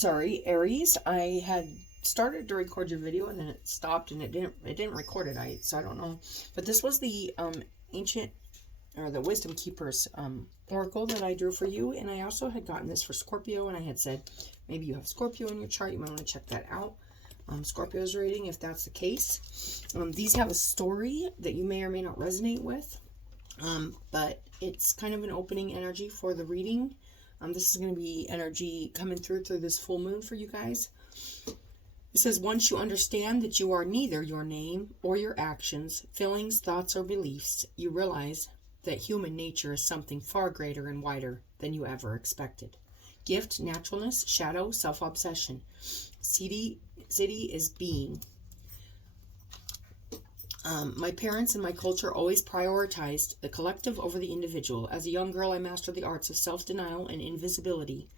Sorry, Aries. I had started to record your video and then it stopped and it didn't record it. So I don't know. But this was the ancient or the Wisdom Keepers oracle that I drew for you, and I also had gotten this for Scorpio, and I had said maybe you have Scorpio in your chart. You might want to check that out. Scorpio's reading, if that's the case. These have a story that you may or may not resonate with, but it's kind of an opening energy for the reading. This is going to be energy coming through this full moon for you guys. It says, once you understand that you are neither your name or your actions, feelings, thoughts, or beliefs, you realize that human nature is something far greater and wider than you ever expected. Gift, naturalness, shadow, self-obsession. City is being. My parents and my culture always prioritized the collective over the individual. As a young girl, I mastered the arts of self-denial and invisibility.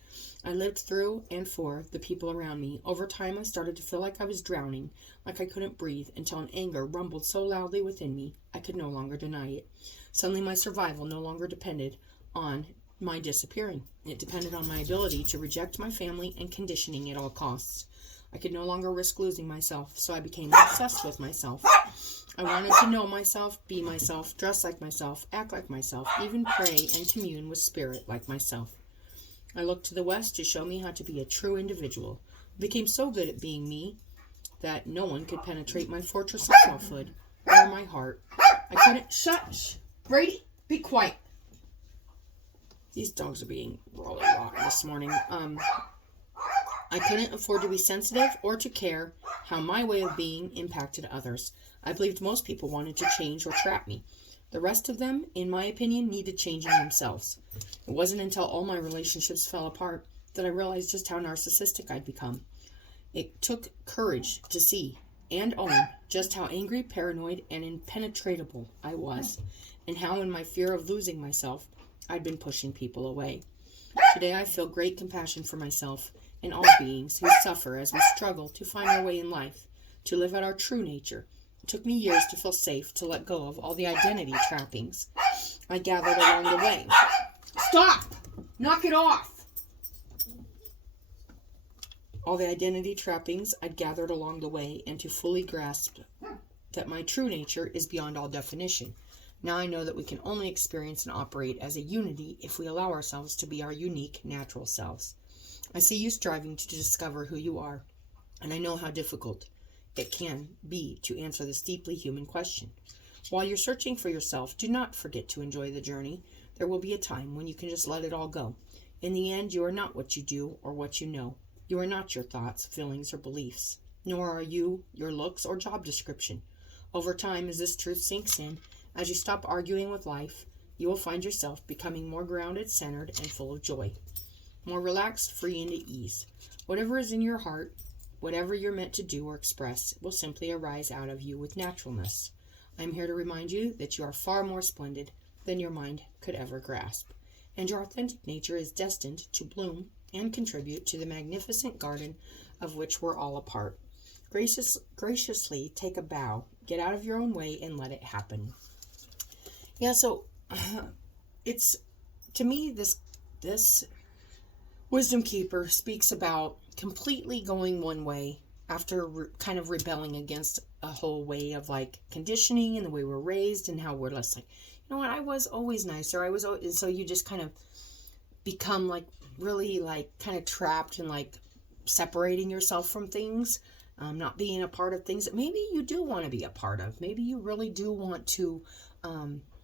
I lived through and for the people around me. Over time, I started to feel like I was drowning, like I couldn't breathe, until an anger rumbled so loudly within me, I could no longer deny it. Suddenly, my survival no longer depended on my disappearing. It depended on my ability to reject my family and conditioning at all costs. I could no longer risk losing myself, so I became obsessed with myself. I wanted to know myself, be myself, dress like myself, act like myself, even pray and commune with spirit like myself. I looked to the West to show me how to be a true individual. I became so good at being me that no one could penetrate my fortress of selfhood or my heart. I couldn't... Shush! Brady, be quiet. These dogs are being really rotten this morning. I couldn't afford to be sensitive or to care how my way of being impacted others. I believed most people wanted to change or trap me. The rest of them, in my opinion, needed changing themselves. It wasn't until all my relationships fell apart that I realized just how narcissistic I'd become. It took courage to see and own just how angry, paranoid, and impenetrable I was, and how in my fear of losing myself, I'd been pushing people away. Today I feel great compassion for myself and all beings who suffer as we struggle to find our way in life, to live out our true nature. It took me years to feel safe to let go of all the identity trappings I gathered along the way. Stop! Knock it off! All the identity trappings I'd gathered along the way, and to fully grasp that my true nature is beyond all definition. Now I know that we can only experience and operate as a unity if we allow ourselves to be our unique, natural selves. I see you striving to discover who you are, and I know how difficult it can be to answer this deeply human question. While you're searching for yourself, do not forget to enjoy the journey. There will be a time when you can just let it all go. In the end, you are not what you do or what you know. You are not your thoughts, feelings, or beliefs, nor are you your looks or job description. Over time, as this truth sinks in, as you stop arguing with life, you will find yourself becoming more grounded, centered, and full of joy. More relaxed, free, and at ease. Whatever is in your heart, whatever you're meant to do or express, will simply arise out of you with naturalness. I'm here to remind you that you are far more splendid than your mind could ever grasp, and your authentic nature is destined to bloom and contribute to the magnificent garden of which we're all a part. Graciously take a bow, get out of your own way, and let it happen. Yeah, so it's, to me, this Wisdom Keeper speaks about completely going one way after kind of rebelling against a whole way of like conditioning and the way we're raised and how we're less like, you know what, I was always nicer. And so you just kind of become like really like kind of trapped and like separating yourself from things, not being a part of things that maybe you do want to be a part of. Maybe you really do want to,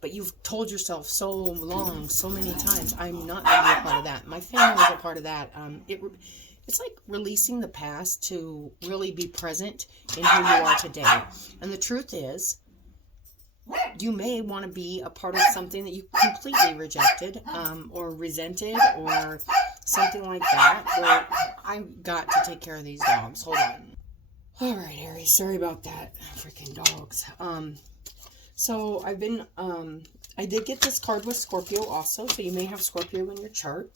but you've told yourself so long, so many times, I'm not going to be a part of that. My family is a part of that. It's like releasing the past to really be present in who you are today. And the truth is, you may want to be a part of something that you completely rejected, or resented, or something like that. But I got to take care of these dogs. Hold on. All right, Aries. Sorry about that. Freaking dogs. So I've been, I did get this card with Scorpio also, so you may have Scorpio in your chart.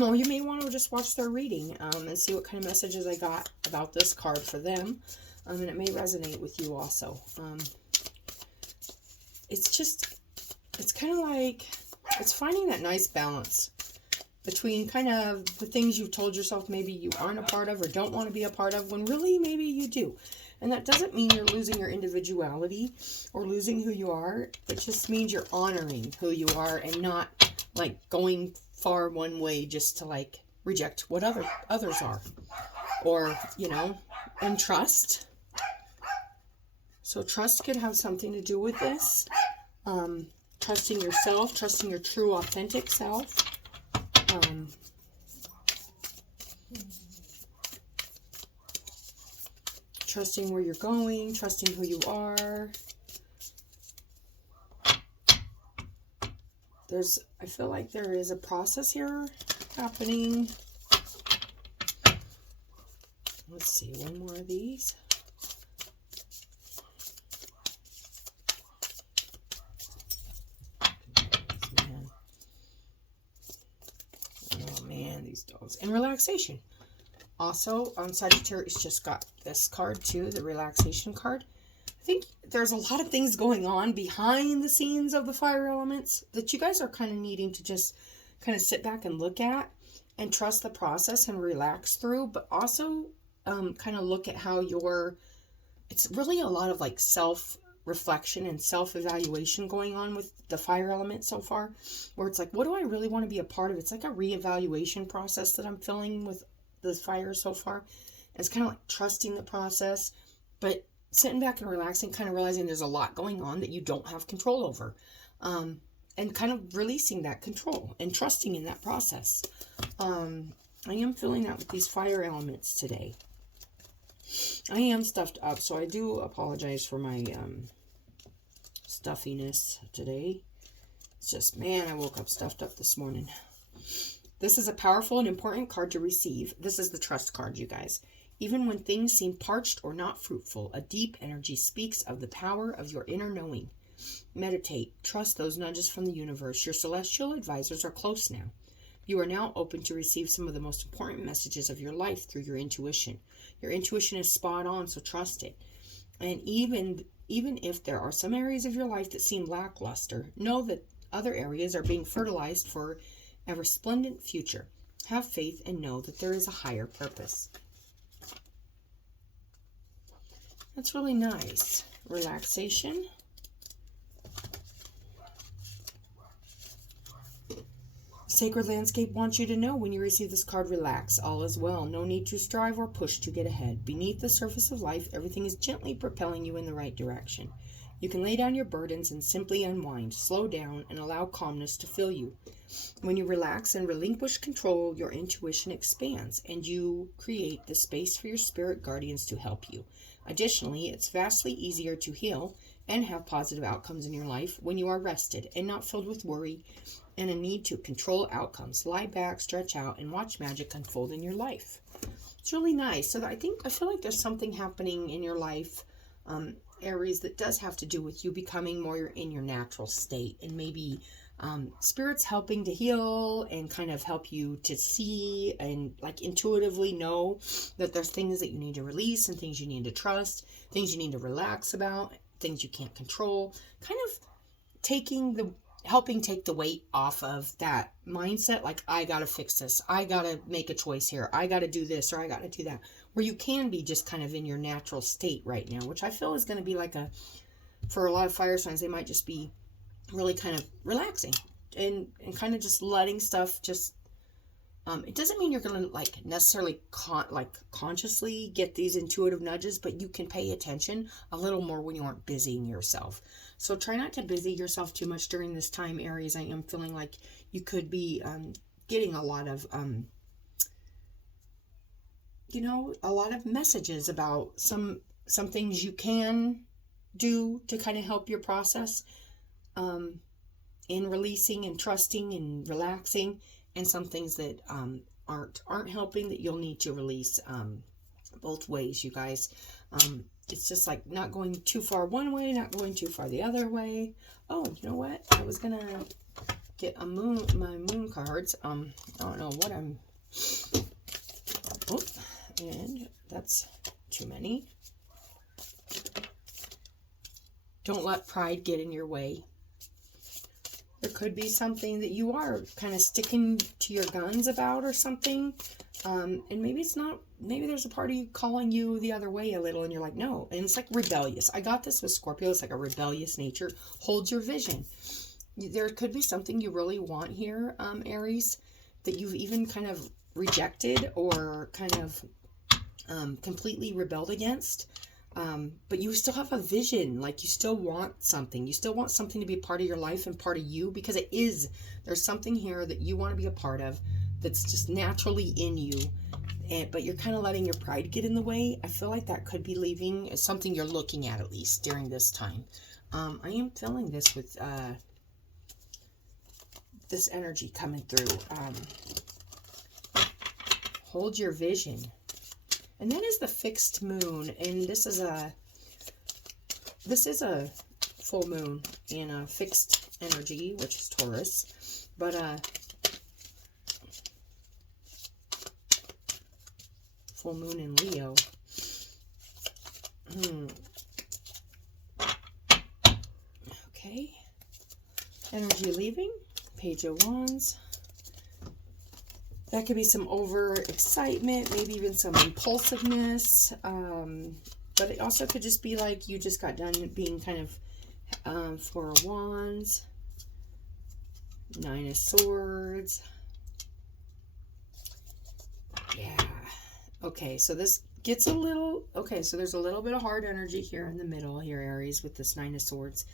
Or you may want to just watch their reading and see what kind of messages I got about this card for them. And it may resonate with you also. It's kind of like, it's finding that nice balance between kind of the things you've told yourself maybe you aren't a part of or don't want to be a part of, when really maybe you do. And that doesn't mean you're losing your individuality or losing who you are. It just means you're honoring who you are and not like going far one way just to like reject what others are. Or, you know, and trust. So trust could have something to do with this. Trusting yourself, trusting your true, authentic self. Trusting where you're going, trusting who you are. I feel like there is a process here happening. Let's see, one more of these. Oh man, these dogs. And relaxation. Also, Sagittarius just got this card too, the relaxation card. I think there's a lot of things going on behind the scenes of the fire elements that you guys are kind of needing to just kind of sit back and look at and trust the process and relax through, but also kind of look at how it's really a lot of like self-reflection and self-evaluation going on with the fire element so far, where it's like, what do I really want to be a part of? It's like a reevaluation process that I'm feeling with the fire so far. It's kind of like trusting the process, but sitting back and relaxing, kind of realizing there's a lot going on that you don't have control over, and kind of releasing that control and trusting in that process. I am feeling that with these fire elements today. I am stuffed up, so I do apologize for my stuffiness today. It's just, man, I woke up stuffed up this morning. This is a powerful and important card to receive. This is the trust card, you guys. Even when things seem parched or not fruitful, a deep energy speaks of the power of your inner knowing. Meditate. Trust those nudges from the universe. Your celestial advisors are close now. You are now open to receive some of the most important messages of your life through your intuition. Your intuition is spot on, so trust it. And even if there are some areas of your life that seem lackluster, know that other areas are being fertilized for a resplendent future. Have faith and know that there is a higher purpose. That's really nice. Relaxation. Sacred Landscape wants you to know when you receive this card, relax. All is well. No need to strive or push to get ahead. Beneath the surface of life, everything is gently propelling you in the right direction. You can lay down your burdens and simply unwind, slow down, and allow calmness to fill you. When you relax and relinquish control, your intuition expands, and you create the space for your spirit guardians to help you. Additionally, it's vastly easier to heal and have positive outcomes in your life when you are rested and not filled with worry and a need to control outcomes. Lie back, stretch out, and watch magic unfold in your life. It's really nice. So I feel like there's something happening in your life, Aries, that does have to do with you becoming more in your natural state, and maybe spirits helping to heal and kind of help you to see and like intuitively know that there's things that you need to release and things you need to trust, things you need to relax about, things you can't control, kind of helping take the weight off of that mindset, like, I gotta fix this, I gotta make a choice here, I gotta do this, or I gotta do that, where you can be just kind of in your natural state right now, which I feel is going to be like for a lot of fire signs, they might just be really kind of relaxing and kind of just letting stuff just, it doesn't mean you're going to like necessarily consciously get these intuitive nudges, but you can pay attention a little more when you aren't busying yourself. So try not to busy yourself too much during this time, Aries. I am feeling like you could be getting a lot of, a lot of messages about some things you can do to kind of help your process in releasing and trusting and relaxing, and some things that aren't helping that you'll need to release both ways, you guys. It's just like not going too far one way, not going too far the other way. Oh, you know what? I was gonna get my moon cards. I don't know what I'm. Oh, and that's too many. Don't let pride get in your way. There could be something that you are kind of sticking to your guns about or something. And maybe it's not, maybe there's a part of you calling you the other way a little and you're like, no. And it's like rebellious. I got this with Scorpio. It's like a rebellious nature. Hold your vision. There could be something you really want here, Aries, that you've even kind of rejected or kind of completely rebelled against. But you still have a vision, like you still want something. You still want something to be part of your life and part of you, because it is. There's something here that you want to be a part of that's just naturally in you. But you're kind of letting your pride get in the way. I feel like that could be leaving something you're looking at least during this time. I am feeling this with this energy coming through. Hold your vision. And that is the fixed moon, and this is a full moon in a fixed energy, which is Taurus. But full moon in Leo. Okay. Energy leaving. Page of Wands. That could be some over-excitement, maybe even some impulsiveness. But it also could just be like you just got done being kind of Four of Wands, Nine of Swords. Yeah. Okay, so this gets a little... Okay, so there's a little bit of hard energy here in the middle here, Aries, with this Nine of Swords.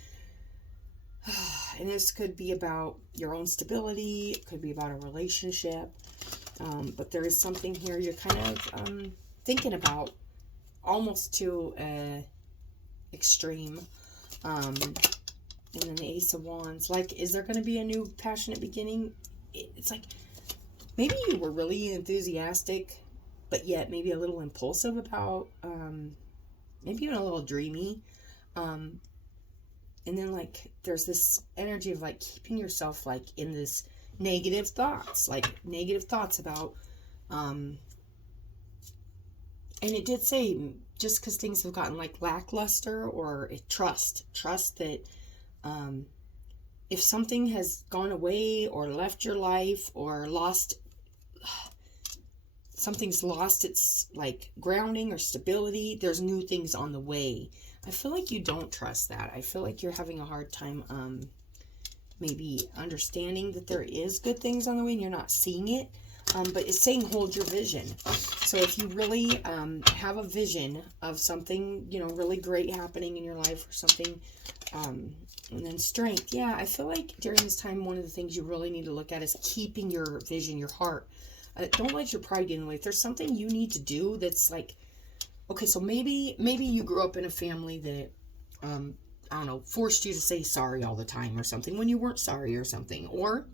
And this could be about your own stability. It could be about a relationship. But there is something here you're kind of thinking about almost to extreme. And then the Ace of Wands. Like, is there going to be a new passionate beginning? It's like maybe you were really enthusiastic, but yet maybe a little impulsive about, maybe even a little dreamy. And then, like, there's this energy of, like, keeping yourself, like, in this negative thoughts. Like, negative thoughts about, and it did say, just because things have gotten, like, lackluster or trust that, if something has gone away or left your life or something's lost its, like, grounding or stability, there's new things on the way. I feel like you don't trust that. I feel like you're having a hard time maybe understanding that there is good things on the way and you're not seeing it. But it's saying hold your vision. So if you really have a vision of something, you know, really great happening in your life or something, and then strength. Yeah, I feel like during this time, one of the things you really need to look at is keeping your vision, your heart. Don't let your pride get in the way. If there's something you need to do that's like, okay, so maybe you grew up in a family that, I don't know, forced you to say sorry all the time or something when you weren't sorry or something. Or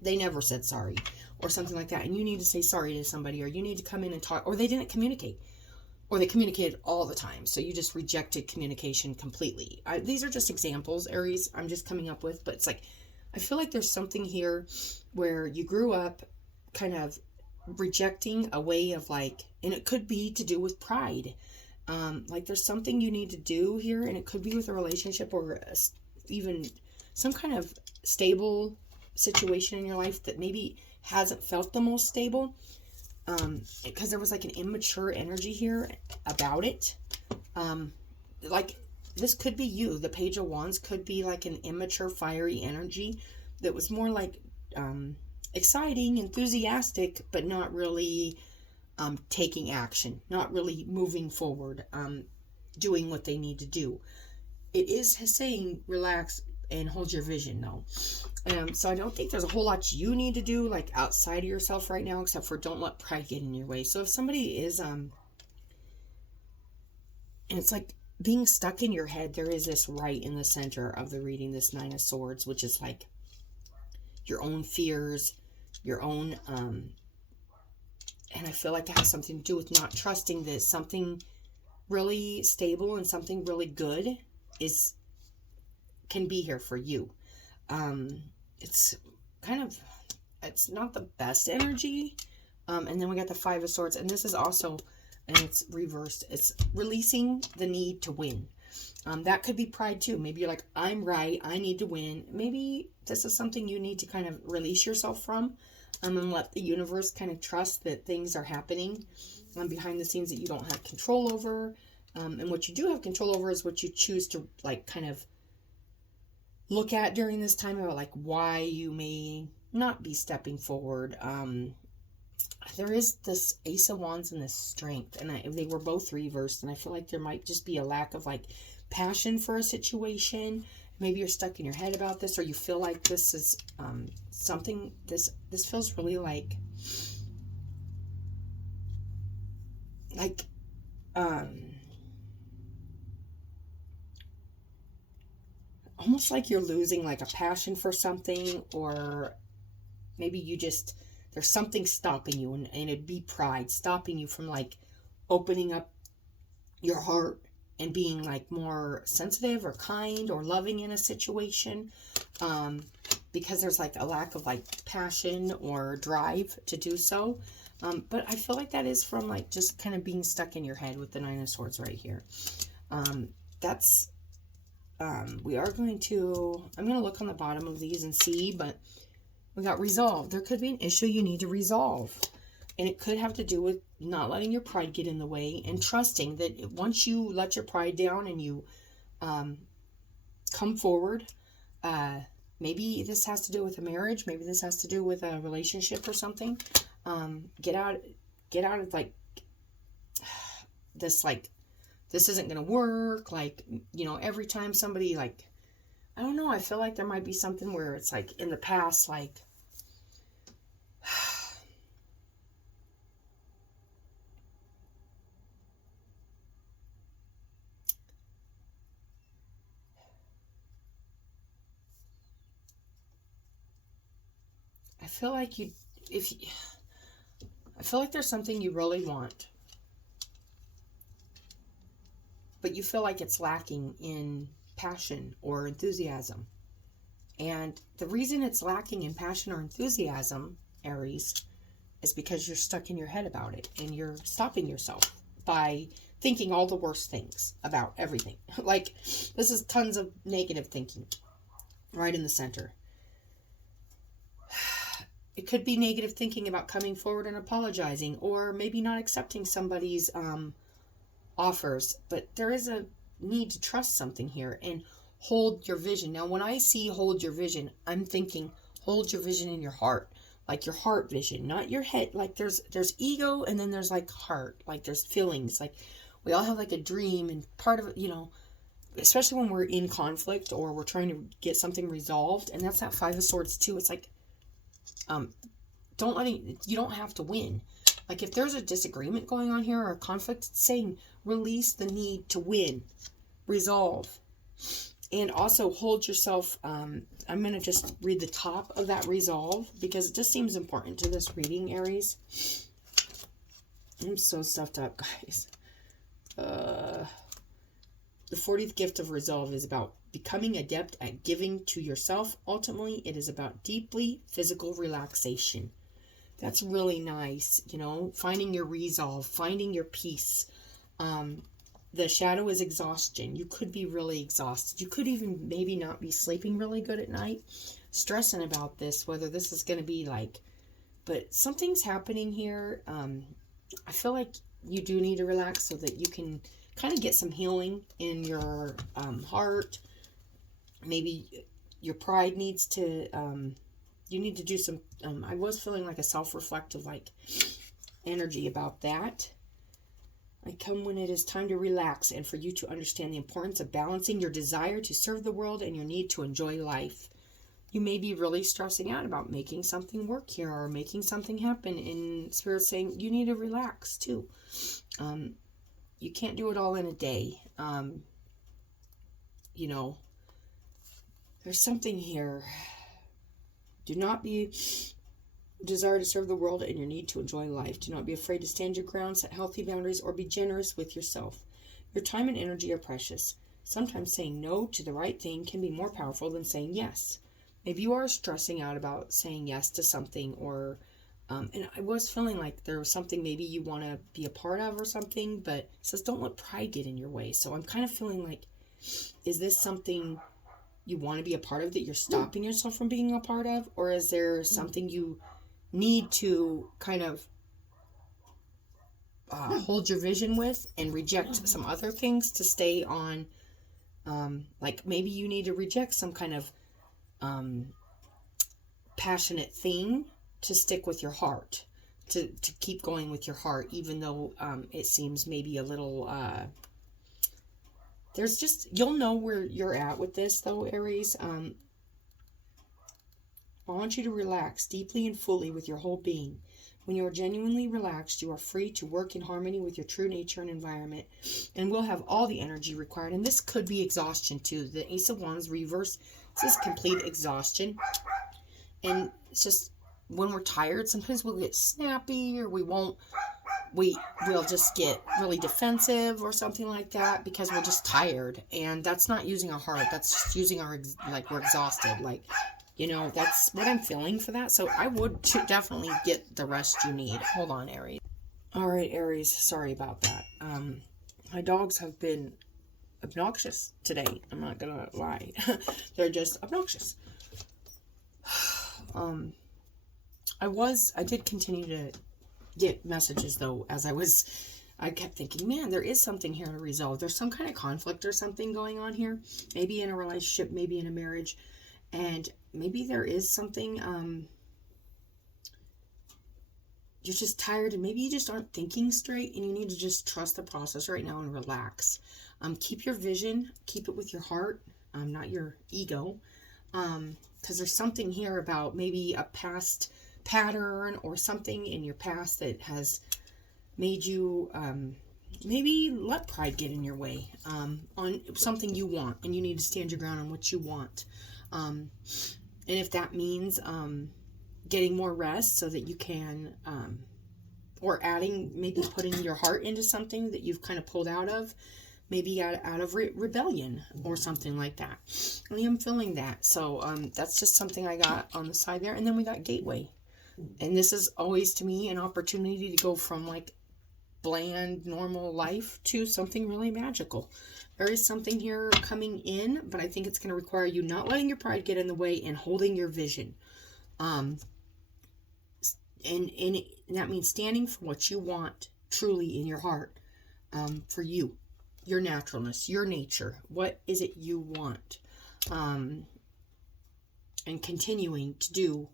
they never said sorry or something like that. And you need to say sorry to somebody, or you need to come in and talk, or they didn't communicate. Or they communicated all the time. So you just rejected communication completely. These are just examples, Aries, I'm just coming up with. But it's like, I feel like there's something here where you grew up kind of rejecting a way of like, and it could be to do with pride. Like there's something you need to do here, and it could be with a relationship or even some kind of stable situation in your life that maybe hasn't felt the most stable. Because there was like an immature energy here about it. Like this could be you. The Page of Wands could be like an immature, fiery energy that was more like exciting, enthusiastic, but not really taking action, not really moving forward, doing what they need to do. It is saying relax and hold your vision though. So I don't think there's a whole lot you need to do like outside of yourself right now, except for don't let pride get in your way. So if somebody is and it's like being stuck in your head, there is this right in the center of the reading, this Nine of Swords, which is like your own fears, your own and I feel like it has something to do with not trusting that something really stable and something really good can be here for you. It's kind of, it's not the best energy. And then we got the Five of Swords, and this is also, and it's reversed. It's releasing the need to win. That could be pride too. Maybe you're like, I'm right, I need to win. Maybe this is something you need to kind of release yourself from, and let the universe kind of trust that things are happening behind the scenes that you don't have control over. And what you do have control over is what you choose to like kind of look at during this time, about like why you may not be stepping forward. There is this Ace of Wands and this Strength, and they were both reversed, and I feel like there might just be a lack of like passion for a situation. Maybe you're stuck in your head about this, or you feel like this is something, this feels really like almost like you're losing like a passion for something, or maybe you just, there's something stopping you, and it'd be pride stopping you from like opening up your heart and being like more sensitive or kind or loving in a situation, because there's like a lack of like passion or drive to do so. But I feel like that is from like just kind of being stuck in your head with the Nine of Swords right here. We are going to, I'm going to look on the bottom of these and see, but we got resolve. There could be an issue you need to resolve. And it could have to do with not letting your pride get in the way, and trusting that once you let your pride down and you come forward, maybe this has to do with a marriage, maybe this has to do with a relationship or something. Get out of like this, like, this isn't going to work. Like, you know, every time somebody, like, I don't know, I feel like there might be something where it's like in the past, like, I feel like I feel like there's something you really want, but you feel like it's lacking in passion or enthusiasm. And the reason it's lacking in passion or enthusiasm, Aries, is because you're stuck in your head about it, and you're stopping yourself by thinking all the worst things about everything. Like, this is tons of negative thinking right in the center. It could be negative thinking about coming forward and apologizing, or maybe not accepting somebody's offers. But there is a need to trust something here and hold your vision. Now, when I see hold your vision, I'm thinking hold your vision in your heart, like your heart vision, not your head. Like there's ego, and then there's like heart, like there's feelings. Like we all have like a dream, and part of it, you know, especially when we're in conflict or we're trying to get something resolved, and that's that Five of Swords too. It's like, you don't have to win. Like if there's a disagreement going on here or a conflict, it's saying release the need to win, resolve, and also hold yourself. I'm going to just read the top of that resolve because it just seems important to this reading, Aries. I'm so stuffed up, guys. The 40th gift of resolve is about becoming adept at giving to yourself. Ultimately, it is about deeply physical relaxation. That's really nice, you know, finding your resolve, finding your peace. The shadow is exhaustion. You could be really exhausted. You could even maybe not be sleeping really good at night, stressing about this, whether this is going to be like, but something's happening here. I feel like you do need to relax so that you can kind of get some healing in your heart. Maybe your pride needs to, you need to do some, I was feeling like a self-reflective, like, energy about that. I come when it is time to relax and for you to understand the importance of balancing your desire to serve the world and your need to enjoy life. You may be really stressing out about making something work here or making something happen, and Spirit saying you need to relax too. You can't do it all in a day. You know, there's something here. Do not be desire to serve the world and your need to enjoy life. Do not be afraid to stand your ground, set healthy boundaries, or be generous with yourself. Your time and energy are precious. Sometimes saying no to the right thing can be more powerful than saying yes. Maybe you are stressing out about saying yes to something, or and I was feeling like there was something maybe you want to be a part of or something, but it says don't let pride get in your way. So I'm kind of feeling like Is this something you want to be a part of that you're stopping yourself from being a part of? Or is there something you need to kind of hold your vision with and reject some other things to stay on? Like maybe you need to reject some kind of passionate thing to stick with your heart, to keep going with your heart, even though it seems maybe a little there's just, you'll know where you're at with this though, Aries. I want you to relax deeply and fully with your whole being. When you are genuinely relaxed, you are free to work in harmony with your true nature and environment, and will have all the energy required. And this could be exhaustion too. The Ace of Wands reverse, this is complete exhaustion. And it's just, when we're tired, sometimes we'll get snappy, or we'll just get really defensive or something like that because we're just tired. And that's not using our heart. That's just using our, like, we're exhausted. Like, you know, that's what I'm feeling for that. So I would definitely get the rest you need. Hold on, Aries. All right, Aries. Sorry about that. My dogs have been obnoxious today. I'm not going to lie. They're just obnoxious. I did continue to get messages though, as I kept thinking, man, there is something here to resolve. There's some kind of conflict or something going on here, maybe in a relationship, maybe in a marriage, and maybe there is something, you're just tired, and maybe you just aren't thinking straight, and you need to just trust the process right now and relax. Keep your vision, keep it with your heart, not your ego, because there's something here about maybe a past pattern or something in your past that has made you maybe let pride get in your way on something you want, and you need to stand your ground on what you want. And if that means getting more rest so that you can, or maybe putting your heart into something that you've kind of pulled out of, maybe out of rebellion or something like that. I am feeling that. So that's just something I got on the side there. And then we got gateway. And this is always, to me, an opportunity to go from like bland, normal life to something really magical. There is something here coming in, but I think it's going to require you not letting your pride get in the way and holding your vision. And that means standing for what you want truly in your heart, for you, your naturalness, your nature. What is it you want? And continuing to do,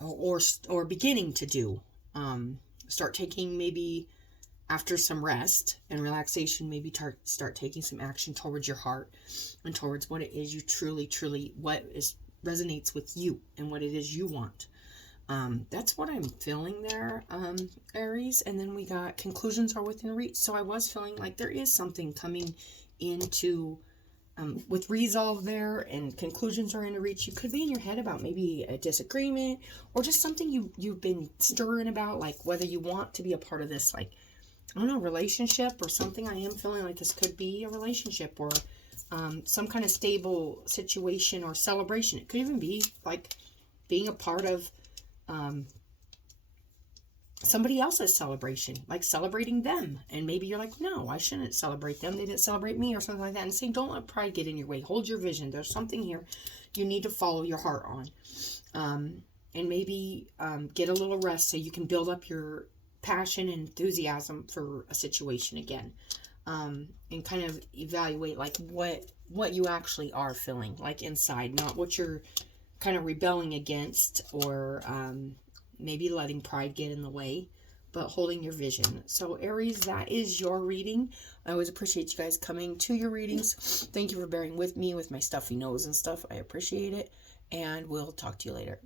or beginning to do. Start taking, maybe after some rest and relaxation, maybe start taking some action towards your heart and towards what it is you truly, resonates with you and what it is you want. That's what I'm feeling there, Aries. And then we got conclusions are within reach. So I was feeling like there is something coming into, with resolve there, and conclusions are in reach. You could be in your head about maybe a disagreement or just something you've been stirring about, like whether you want to be a part of this, like, I don't know, relationship or something. I am feeling like this could be a relationship or some kind of stable situation or celebration. It could even be like being a part of somebody else's celebration, like celebrating them. And maybe you're like, no, I shouldn't celebrate them. They didn't celebrate me or something like that. And saying, don't let pride get in your way. Hold your vision. There's something here you need to follow your heart on. And maybe get a little rest so you can build up your passion and enthusiasm for a situation again. And kind of evaluate like what you actually are feeling like inside, not what you're kind of rebelling against, or maybe letting pride get in the way, but holding your vision. So Aries, that is your reading. I always appreciate you guys coming to your readings. Thank you for bearing with me with my stuffy nose and stuff. I appreciate it, and we'll talk to you later.